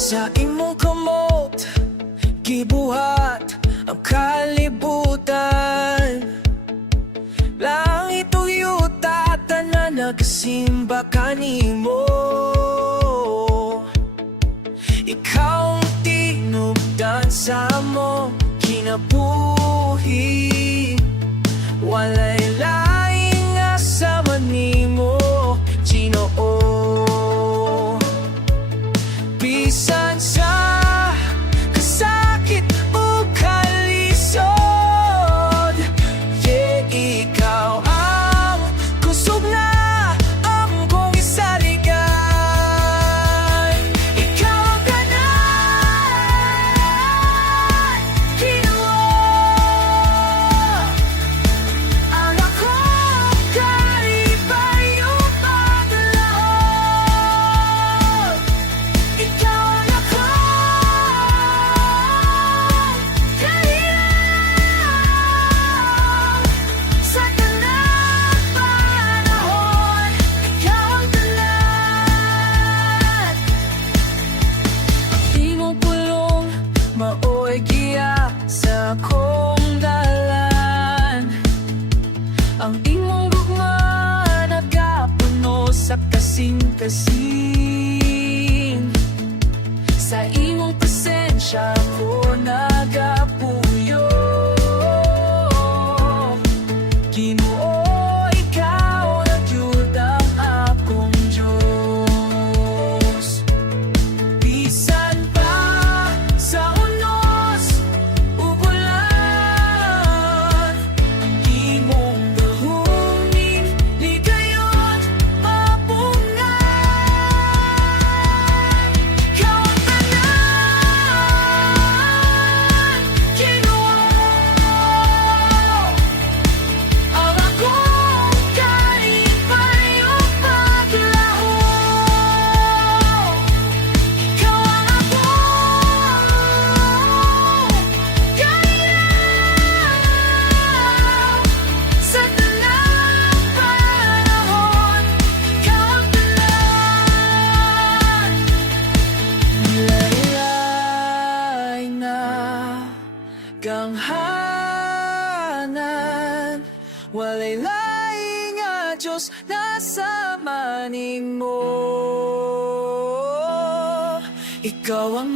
Sa imong kamot gibuhat ang kalibutan. Langit ug yuta tanan nagasimba kanimo. Ikaw ang tinubdan sa mo kinabuhi. Walay laing asama nimo, Ginoo. Bisan sa kasakit o kalisod, ikaw ang kusog na among isalingan. Ikaw ang tanan, Ginoo. Ang akong kalibayo paglaot. Ikaw ang akong kahiyang sa tanang panahon. Ikaw ang tanan. Imong pulong mao'y giya sa akong dalan. Ang imong gugma nagapuno sa kasing-kasing. Sa imong presensya ko nagapuyo. Ginoo, ikaw nagyud ang akong Diyos. Bisan pa sa unos ug ulan, imong gahuming ligayon mapungan. Ikaw ang tanan, Ginoo. Ang akong kalibayo paglaot. Ikaw ang akong kahiyang sa tanang panahon. Ikaw ang tanan. Laylay na ganghanan, walay laing nga Diyos nasa maning mo. Ikaw ang